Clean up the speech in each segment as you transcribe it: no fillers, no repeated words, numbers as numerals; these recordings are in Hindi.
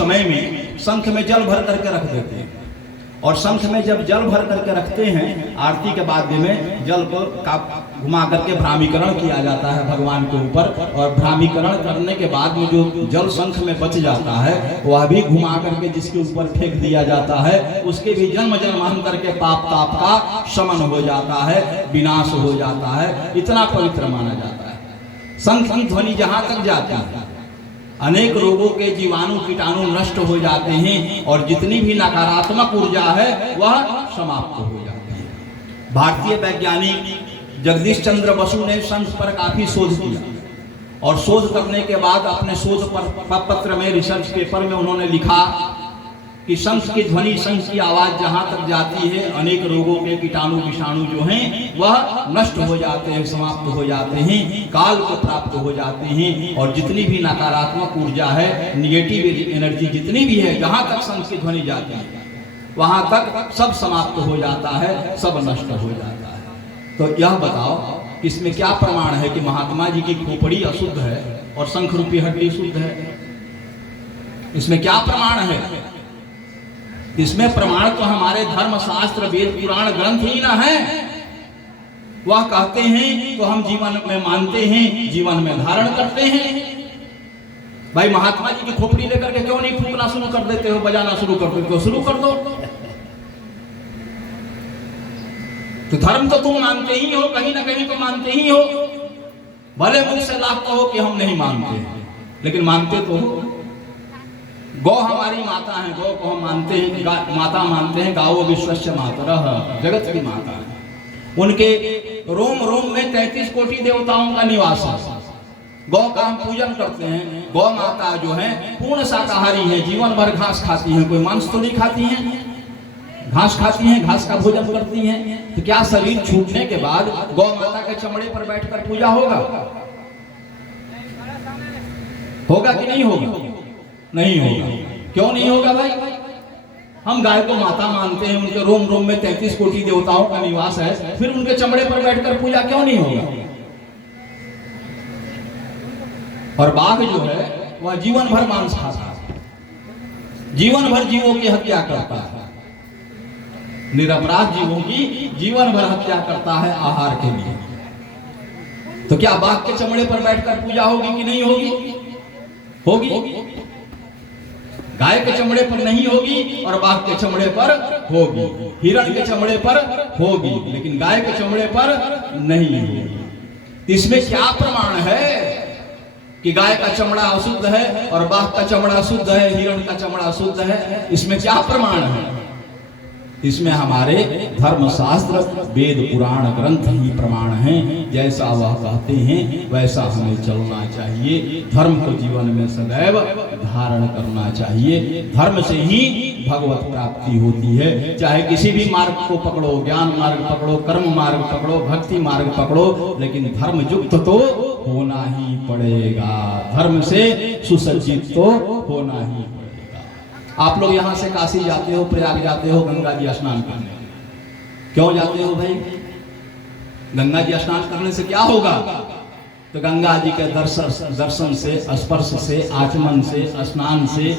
समय में शंख में जल भर करके रख देते हैं, और शंख में जब जल भर करके रखते हैं, आरती के बाद में जल को घुमा करके भ्रामीकरण किया जाता है भगवान के ऊपर, और भ्रामीकरण करने के बाद में जो जल शंख में बच जाता है वह भी घुमा करके जिसके ऊपर फेंक दिया जाता है, उसके भी जन्म जन्मांतर के पाप ताप का शमन हो जाता है, विनाश हो जाता है। इतना पवित्र माना जाता है। शंख की ध्वनि जहां तक जाती है अनेक रोगों के जीवाणु कीटाणु नष्ट हो जाते हैं, और जितनी भी नकारात्मक ऊर्जा है वह समाप्त हो जाती है। भारतीय वैज्ञानिक जगदीश चंद्र बसु ने शंख पर काफी शोध किया, और शोध करने के बाद अपने शोध पत्र में, रिसर्च पेपर में उन्होंने लिखा कि शंख की ध्वनि, शंख की आवाज जहां तक जाती है अनेक रोगों के कीटाणु विषाणु जो हैं वह नष्ट हो जाते हैं, समाप्त हो जाते हैं, काल को प्राप्त हो जाते हैं, और जितनी भी नकारात्मक ऊर्जा है, निगेटिव एनर्जी जितनी भी है, जहां तक शंख की ध्वनि जाती है वहां तक सब समाप्त हो जाता है, सब नष्ट हो जाता है। तो यह बताओ कि इसमें क्या प्रमाण है कि महात्मा जी की खोपड़ी अशुद्ध है और शंख रूपी हड्डी शुद्ध है? इसमें क्या प्रमाण है? इसमें प्रमाण तो हमारे धर्म शास्त्र वेद पुराण ग्रंथ ही ना है। वह कहते हैं तो हम जीवन में मानते हैं, जीवन में धारण करते हैं। भाई महात्मा जी की खोपड़ी लेकर के क्यों नहीं फूकना शुरू कर देते हो, बजाना शुरू कर देते हो? शुरू कर दो। तो धर्म तो तुम मानते ही हो, कहीं ना कहीं तो मानते ही हो, भले मुझ से लाख कहो कि हम नहीं मानते, लेकिन मानते तो हो। गौ हमारी माता है, गौ को हम मानते हैं, माता मानते हैं। गावो विश्वस्य मातरः, जगत की माता है। उनके रोम रोम में 33 कोटि देवताओं का निवास है। गौ का हम पूजन करते हैं। गौ माता जो है पूर्ण शाकाहारी है, जीवन भर घास खाती है, कोई मांस तो नहीं खाती है, घास खाती हैं, घास का भोजन करती हैं। तो क्या शरीर छूटने के बाद गौ माता के चमड़े पर बैठकर पूजा होगा? होगा कि नहीं होगा? नहीं होगा। क्यों नहीं होगा भाई? हम गाय को माता मानते हैं, उनके रोम रोम में 33 कोटि देवताओं का निवास है, फिर उनके चमड़े पर बैठकर पूजा क्यों नहीं होगा? और बाघ जो है वह जीवन भर मांस खाता है, जीवन भर जीवों की हत्या करता है, निरपराध जीवों की जीवन भर हत्या करता है आहार के लिए। तो क्या बाघ के चमड़े पर बैठकर पूजा होगी कि नहीं होगी? होगी। गाय के चमड़े पर नहीं होगी और बाघ के चमड़े पर होगी, हिरण के चमड़े पर होगी, लेकिन गाय के चमड़े पर नहीं होगी। इसमें क्या प्रमाण है कि गाय का चमड़ा अशुद्ध है और बाघ का चमड़ा अशुद्ध है, हिरण का चमड़ा अशुद्ध है? इसमें क्या प्रमाण है? इसमें हमारे धर्मशास्त्र वेद पुराण ग्रंथ ही प्रमाण हैं। जैसा वह कहते हैं वैसा हमें चलना चाहिए। धर्म को जीवन में सदैव धारण करना चाहिए। धर्म से ही भगवत प्राप्ति होती है। चाहे किसी भी मार्ग को पकड़ो, ज्ञान मार्ग पकड़ो, कर्म मार्ग पकड़ो, भक्ति मार्ग पकड़ो, लेकिन धर्म युक्त तो होना ही पड़ेगा। धर्म से सुसज्जित तो होना ही पड़ेगा। आप लोग यहाँ से काशी जाते हो, प्रयाग जाते हो गंगा जी स्नान करने, क्यों जाते हो भाई? गंगा जी स्नान करने से क्या होगा? तो गंगा जी के दर्शन से, स्पर्श से, आचमन से, स्नान से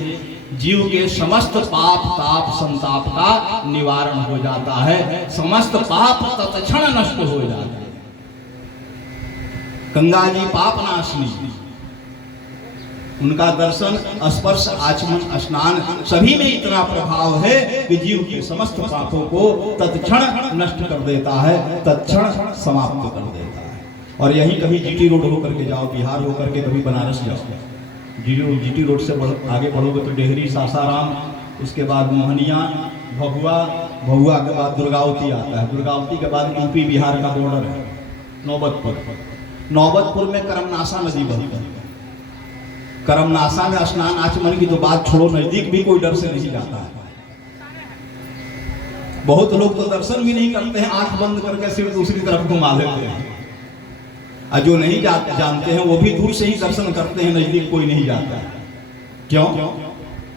जीव के समस्त पाप ताप संताप का निवारण हो जाता है। समस्त पाप तत्क्षण नष्ट हो जाते हैं। गंगा जी पाप नाशनी, उनका दर्शन, स्पर्श, आचमन, स्नान सभी में इतना प्रभाव है कि जीव के समस्त पापों को तत्क्षण नष्ट कर देता है, तत्क्षण समाप्त कर देता है। और यही कभी जीटी रोड होकर के जाओ, बिहार होकर के कभी बनारस जाओ, जीटी रोड से आगे बढ़ोगे तो डेहरी, सासाराम, उसके बाद मोहनिया, भभुआ, भभुआ के बाद दुर्गावती आता है, दुर्गावती के बाद यूपी बिहार का बॉर्डर है नौबतपुर। नौबतपुर में करमनाशा नदी बहती है। करमनाशा में स्नान आचमन की तो बात छोड़ो, नजदीक भी कोई डर से नहीं जाता है। बहुत लोग तो दर्शन भी नहीं करते हैं, आंख बंद करके सिर्फ दूसरी तरफ घुमा लेते हैं। और जो नहीं जानते हैं वो भी दूर से ही दर्शन करते हैं, नजदीक कोई नहीं जाता है। क्यों?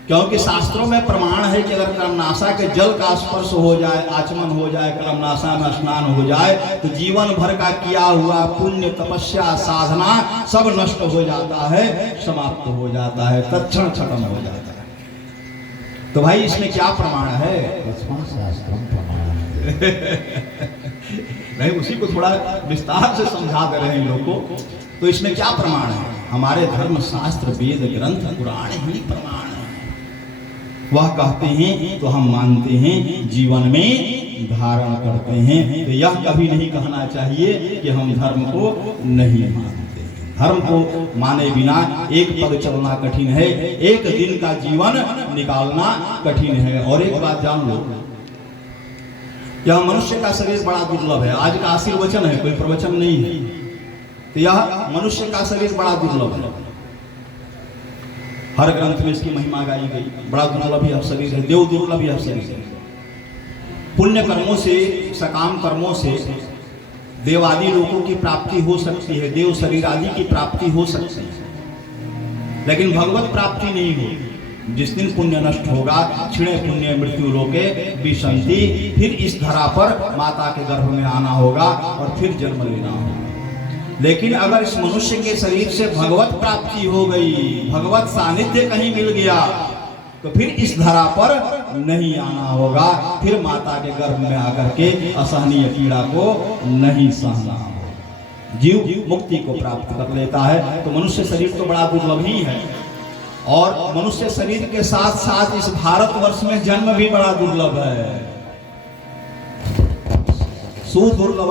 क्योंकि शास्त्रों में प्रमाण है कि अगर करमनाशा के जल का स्पर्श हो जाए, आचमन हो जाए, करमनाशा में स्नान हो जाए तो जीवन भर का किया हुआ पुण्य, तपस्या, साधना सब नष्ट हो जाता है, समाप्त हो जाता है, तत्क्षण खत्म हो जाता है। तो भाई इसमें क्या प्रमाण है? नहीं, उसी को थोड़ा विस्तार से समझा दे रहे हैं लोग को। तो इसमें क्या प्रमाण है? हमारे धर्म शास्त्र वेद ग्रंथ पुराण ही प्रमाण है। वह कहते हैं तो हम मानते हैं, जीवन में धारण करते हैं। तो यह कभी नहीं कहना चाहिए कि हम धर्म को नहीं मानते। धर्म को माने बिना एक पग चलना कठिन है, एक दिन का जीवन निकालना कठिन है। और एक बात जान लो, यह मनुष्य का शरीर बड़ा दुर्लभ है। आज का आशीर्वचन है, कोई प्रवचन नहीं है। तो यह मनुष्य का शरीर बड़ा दुर्लभ है। हर ग्रंथ में इसकी महिमा गाई गई। बड़ा दुर्लभ यह शरीर है, देव दुर्लभ यह शरीर है। पुण्य कर्मों से, सकाम कर्मों से देवादि लोगों की प्राप्ति हो सकती है, देव शरीर आदि की प्राप्ति हो सकती है, लेकिन भगवत प्राप्ति नहीं होगी। जिस दिन पुण्य नष्ट होगा, क्षीणे पुण्य मृत्यु लोके विशंति, फिर इस धरा पर माता के गर्भ में आना होगा और फिर जन्म लेना होगा। लेकिन अगर इस मनुष्य के शरीर से भगवत प्राप्ति हो गई, भगवत सानिध्य कहीं मिल गया, तो फिर इस धरा पर नहीं आना होगा, फिर माता के गर्भ में आकर के असहनीय पीड़ा को नहीं सहना होगा। जीव मुक्ति को प्राप्त कर लेता है। तो मनुष्य शरीर तो बड़ा दुर्लभ ही है, और मनुष्य शरीर के साथ साथ इस भारतवर्ष में जन्म भी बड़ा दुर्लभ है। सुदुर्लभ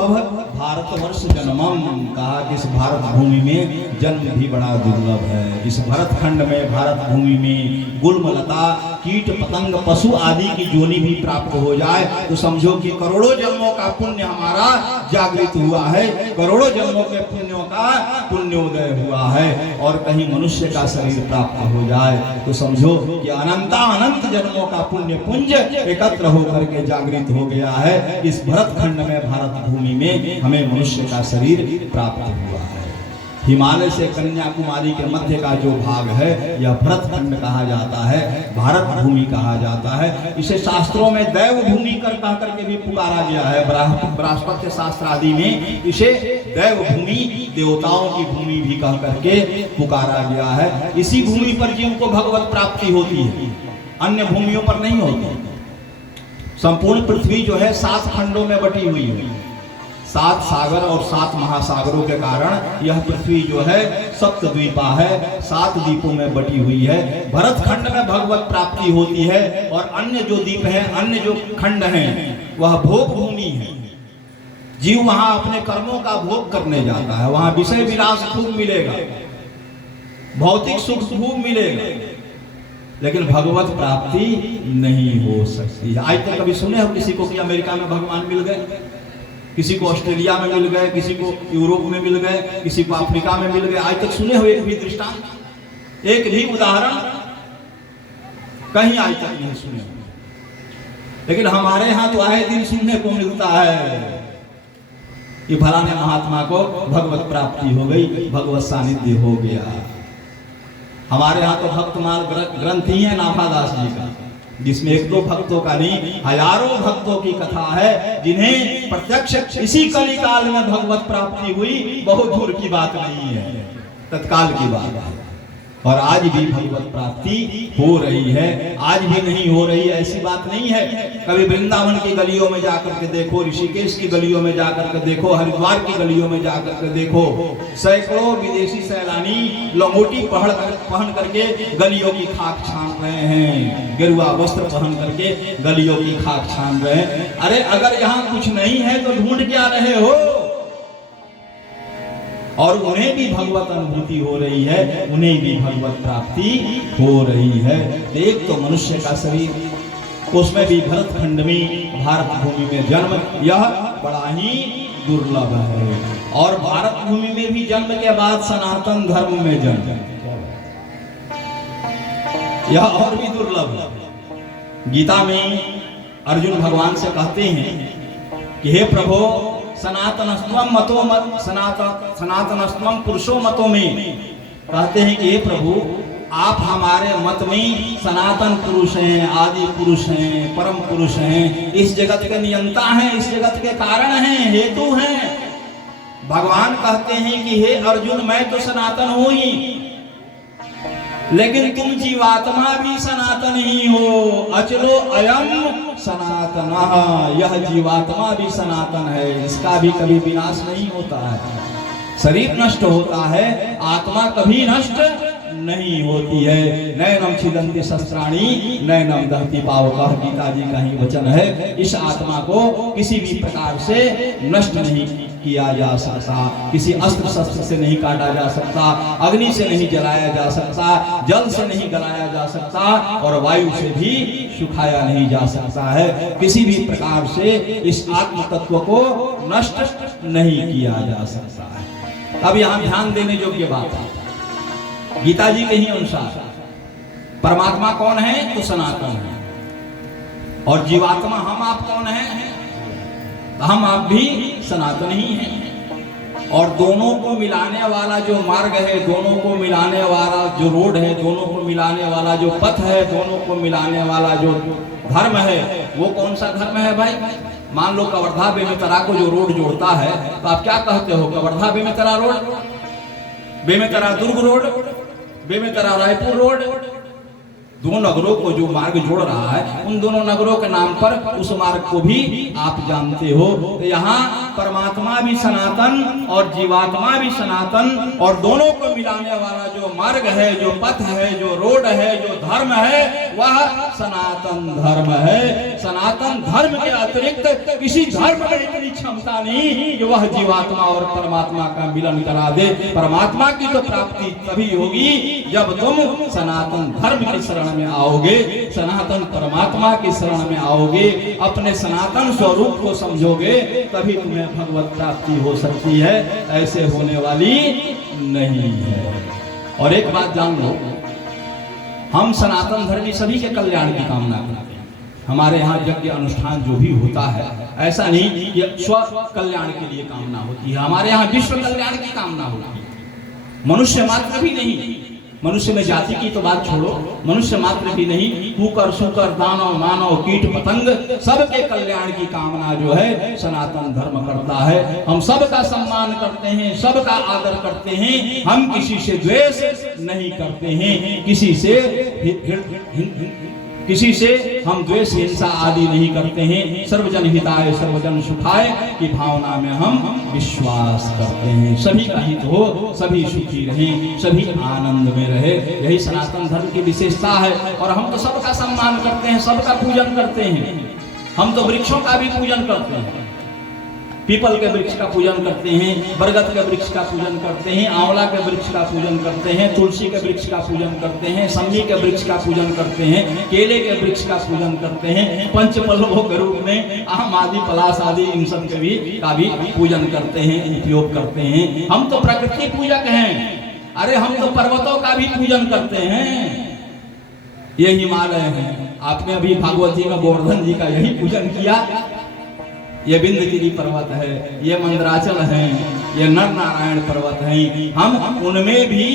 भारतवर्ष जन्मम, कहा कि इस भारत भूमि में जन्म भी बड़ा दुर्लभ है। इस भरत खंड में, भारत भूमि में गुल्म लता, कीट पतंग, पशु आदि की जोनी भी प्राप्त हो जाए तो समझो कि करोड़ों जन्मों का पुण्य हमारा जागृत हुआ है, करोड़ों जन्मों के पुण्यों का पुण्योदय हुआ है। और कहीं मनुष्य का शरीर प्राप्त हो जाए तो समझो कि अनंता अनंत जन्मों का पुण्य पुंज एकत्र होकर के जागृत हो गया है। इस भरत खंड में, भारत भूमि में हमें मनुष्य का शरीर प्राप्त हुआ है। हिमालय से कन्याकुमारी के मध्य का जो भाग है, यह भरत खंड कहा जाता है, भारत भूमि कहा जाता है। इसे शास्त्रों में दैव भूमि कर कह करके भी पुकारा गया है। बृहस्पत्य शास्त्र आदि में इसे दैव भूमि, देवताओं की भूमि भी कह करके पुकारा गया है। इसी भूमि पर जीव को भगवत प्राप्ति होती है, अन्य भूमियों पर नहीं होती। संपूर्ण पृथ्वी जो है 7 खंडों में बटी हुई है। 7 सागर और 7 महासागरों के कारण यह पृथ्वी जो है सप्तद्वीपा है, 7 द्वीपों में बटी हुई है। भरत खंड में भगवत प्राप्ति होती है, और अन्य जो द्वीप हैं, अन्य जो खंड हैं, वह भोग भूमि है। जीव वहां अपने कर्मों का भोग करने जाता है। वहां विषय विलास खूब मिलेगा, भौतिक सुख खूब मिलेगा, लेकिन भगवत प्राप्ति नहीं हो सकती। आज तक कभी सुने हो किसी को कि अमेरिका में भगवान मिल गए, किसी को ऑस्ट्रेलिया में मिल गए, किसी को यूरोप में मिल गए, किसी को अफ्रीका में मिल गए? आज तक सुने हो एक भी दृष्टांत, एक भी उदाहरण? कहीं आज तक नहीं सुने हो। लेकिन हमारे यहाँ तो आए दिन सुनने को मिलता है कि फलाने महात्मा को भगवत प्राप्ति हो गई, भगवत सानिध्य हो गया। हमारे यहाँ तो भक्तमाल ग्रंथ ही है नाभादास जी का, जिसमें 1-2 भक्तों का नहीं, हजारों भक्तों की कथा है, जिन्हें प्रत्यक्ष इसी कलिकाल में भगवत प्राप्ति हुई। बहुत दूर की बात नहीं है, तत्काल की बात है। और आज भी भगवत प्राप्ति हो रही है, आज भी नहीं हो रही है ऐसी बात नहीं है। कभी वृंदावन की गलियों में जाकर के देखो, ऋषिकेश की गलियों में जाकर के देखो, हरिद्वार की गलियों में जाकर के देखो, सैकड़ों विदेशी सैलानी लंगोटी पहन करके गलियों की खाक छान रहे हैं, गेरुआ वस्त्र पहन करके गलियों की खाक छान रहे हैं। अरे अगर यहाँ कुछ नहीं है तो ढूंढ क्या रहे हो? और उन्हें भी भगवत अनुभूति हो रही है, उन्हें भी भगवत प्राप्ति हो रही है। एक तो मनुष्य का शरीर, उसमें भी भरत खंड में, भारत भूमि में जन्म, यह बड़ा ही दुर्लभ है। और भारत भूमि में भी जन्म के बाद सनातन धर्म में जन्म, यह और भी दुर्लभ है। गीता में अर्जुन भगवान से कहते हैं कि हे प्रभु, सनातनस्त्वम मतो मत, सनातनस्त्वम पुरुषो मतो में, कहते हैं कि हे प्रभु, आप हमारे मत में सनातन पुरुष हैं, आदि पुरुष हैं, परम पुरुष हैं, इस जगत के नियंता हैं, इस जगत के कारण हैं, हेतु हैं। भगवान कहते हैं कि हे अर्जुन, मैं तो सनातन हूं ही, लेकिन तुम जीवात्मा भी सनातन ही हो, अचलो अयम सनातन, यह जीवात्मा भी सनातन है, इसका भी कभी विनाश नहीं होता है। शरीर नष्ट होता है, आत्मा कभी नष्ट नहीं होती है। नैनम छिदन्ति शस्त्राणि नैनम दहति पावकः, गीता जी का ही वचन है। इस आत्मा को किसी भी प्रकार से नष्ट नहीं किया जा सकता, किसी अस्त्र शस्त्र से नहीं काटा जा सकता, अग्नि से नहीं जलाया जा सकता, जल से नहीं गलाया जा सकता और वायु से भी सुखाया नहीं जा सकता है। किसी भी प्रकार से इस आत्म तत्व को नष्ट नहीं किया जा सकता है। अब यहाँ ध्यान देने योग्य बात है, गीता जी के ही अनुसार परमात्मा कौन है? तो सनातन है। और जीवात्मा हम आप कौन है? हम आप भी सनातन ही हैं। और दोनों को मिलाने वाला जो मार्ग है, दोनों को मिलाने वाला जो रोड है, दोनों को मिलाने वाला जो पथ है, दोनों को मिलाने वाला जो धर्म है, वो कौन सा धर्म है भाई? मान लो कवर्धा बेमेतरा को जो रोड जोड़ता है, तो आप क्या कहते हो? कवर्धा बेमेतरा रोड, बेमेतरा दुर्ग रोड, बेमेतरा रायपुर रोड। दो नगरों को जो मार्ग जोड़ रहा है, उन दोनों नगरों के नाम पर उस मार्ग को भी आप जानते हो। तो यहाँ परमात्मा भी सनातन और जीवात्मा भी सनातन, और दोनों को मिलाने वाला जो मार्ग है, जो पथ है, जो रोड है, जो धर्म है, वह सनातन धर्म है। सनातन धर्म के अतिरिक्त किसी धर्म में इतनी क्षमता नहीं कि वह जीवात्मा और परमात्मा का मिलन करा दे। परमात्मा की तो प्राप्ति तभी होगी जब तुम सनातन धर्म की शरण में आओगे, सनातन परमात्मा की शरण में आओगे, अपने सनातन स्वरूप को समझोगे, तभी तुम्हें भगवत प्राप्ति हो सकती है। ऐसे होने वाली नहीं है। और एक बात जान लो, हम सनातन धर्मी सभी के कल्याण की कामना करते हैं। हमारे यहाँ यज्ञ अनुष्ठान जो भी होता है, ऐसा नहीं कि स्व कल्याण के लिए कामना होती है, हमारे यहाँ विश्व कल्याण की कामना होती है। मनुष्य मात्र भी नहीं, मनुष्य में जाति की तो बात छोड़ो, मनुष्य मात्र भी नहीं, कुकर सुकर दानव मानव कीट पतंग सबके कल्याण की कामना जो है सनातन धर्म करता है। हम सबका सम्मान करते हैं, सबका आदर करते हैं, हम किसी से द्वेष नहीं करते हैं, किसी से हम द्वेष हिंसा आदि नहीं करते हैं। सर्वजन हिताय सर्वजन सुखाय की भावना में हम विश्वास करते हैं। सभी का हित हो, सभी सुखी रहें, सभी आनंद में रहे, यही सनातन धर्म की विशेषता है। और हम तो सबका सम्मान करते हैं, सबका पूजन करते हैं। हम तो वृक्षों का भी पूजन करते हैं, पीपल के वृक्ष का पूजन करते हैं, बरगद के वृक्ष का पूजन करते हैं, आंवला के वृक्ष का पूजन करते हैं, तुलसी के वृक्ष का पूजन करते हैं, सम्मी के वृक्ष का पूजन करते हैं, केले के वृक्ष का पूजन करते हैं, पंचपल्लवों के रूप में आम आदि पलाश आदि इन सब के भी पूजन करते हैं, उपयोग करते हैं। हम तो प्रकृति पूजक हैं। अरे हम तो पर्वतों का भी पूजन करते हैं। ये हिमालय है, आपने अभी भागवत जी में गोवर्धन जी का यही पूजन किया। ये बिंदगिरी पर्वत है, ये मंदराचल है, ये नर नारायण पर्वत है। हम उनमें भी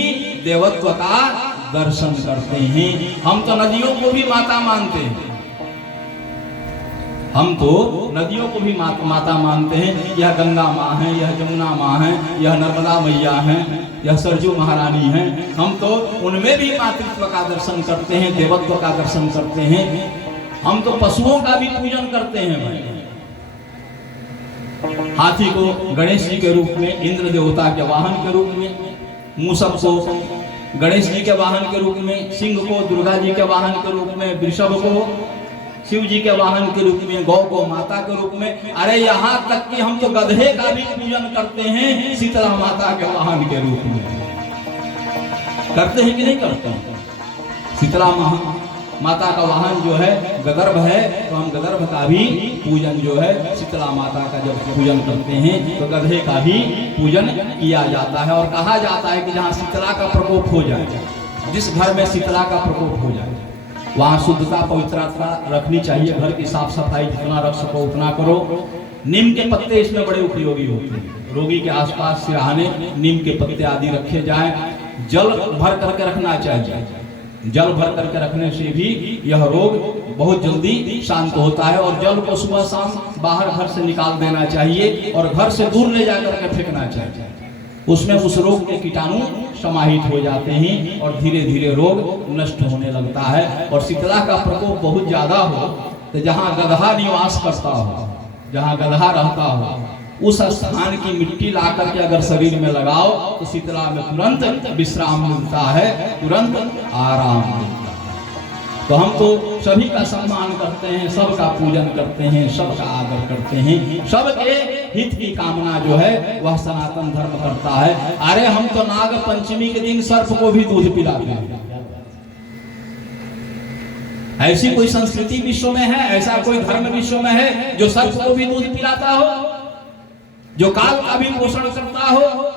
देवत्व का दर्शन करते हैं। हम तो नदियों को भी माता मानते हैं, हम तो नदियों को भी माता मानते हैं। यह गंगा माँ है, यह जमुना माँ है, यह नर्मदा मैया है, यह सरजू महारानी है। हम तो उनमें भी मातृत्व का दर्शन करते हैं, देवत्व का दर्शन करते हैं। हम तो पशुओं का भी पूजन करते हैं भाई। हाथी को गणेश जी के रूप में, इंद्र देवता के वाहन के रूप में, मूषक को गणेश जी के वाहन के रूप में, सिंह को दुर्गा जी के वाहन के रूप में, वृषभ को शिव जी के वाहन के रूप में, गौ को माता के रूप में। अरे यहाँ तक कि हम तो गधे का भी पूजन करते हैं शीतला माता के वाहन के रूप में। करते हैं कि नहीं करते हैं? शीतला माता का वाहन जो है गदर्भ है, तो हम गदर्भ का भी पूजन जो है शीतला माता का जब पूजन करते हैं तो गधे का भी पूजन किया जाता है। और कहा जाता है कि जहाँ शीतला का प्रकोप हो जाए, जिस घर में शीतला का प्रकोप हो जाए, वहाँ शुद्धता पवित्रता रखनी चाहिए। घर की साफ सफाई जितना रख सको उतना करो। नीम के पत्ते इसमें बड़े उपयोगी होते हैं। रोगी के आसपास सिरहाने नीम के पत्ते आदि रखे जाएं। जल भर करके रखना चाहिए, जल भर करके रखने से भी यह रोग बहुत जल्दी शांत होता है। और जल को सुबह शाम बाहर घर से निकाल देना चाहिए और घर से दूर ले जाकर के फेंकना चाहिए। उसमें उस रोग के कीटाणु समाहित हो जाते हैं और धीरे धीरे रोग नष्ट होने लगता है। और शीतला का प्रकोप बहुत ज्यादा हो तो जहाँ गदहा निवास करता हो, जहाँ गदहा रहता हो, उस स्थान की मिट्टी ला करके अगर शरीर में लगाओ तो शीतला में तुरंत विश्राम मिलता है, तुरंत आराम मिलता है। तो हम तो सभी का सम्मान करते हैं, सबका पूजन करते हैं, सबका आदर करते हैं, सबके हित की कामना जो है वह सनातन धर्म करता है। अरे हम तो नाग पंचमी के दिन सर्प को भी दूध पिलाते हैं। ऐसी कोई संस्कृति विश्व में है, ऐसा कोई धर्म विश्व में है जो सर्प को भी दूध पिलाता हो, जो काल का भी पोषण करता हो?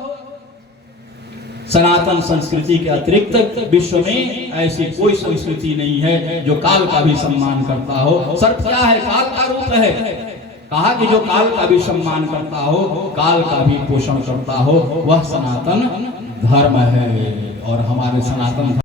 सनातन संस्कृति के अतिरिक्त विश्व में ऐसी कोई संस्कृति नहीं है जो काल का भी सम्मान करता हो। सर्प क्या है? काल का रूप है। कहा कि जो काल का भी सम्मान करता हो, काल का भी पोषण करता हो, वह सनातन धर्म है। और हमारे सनातन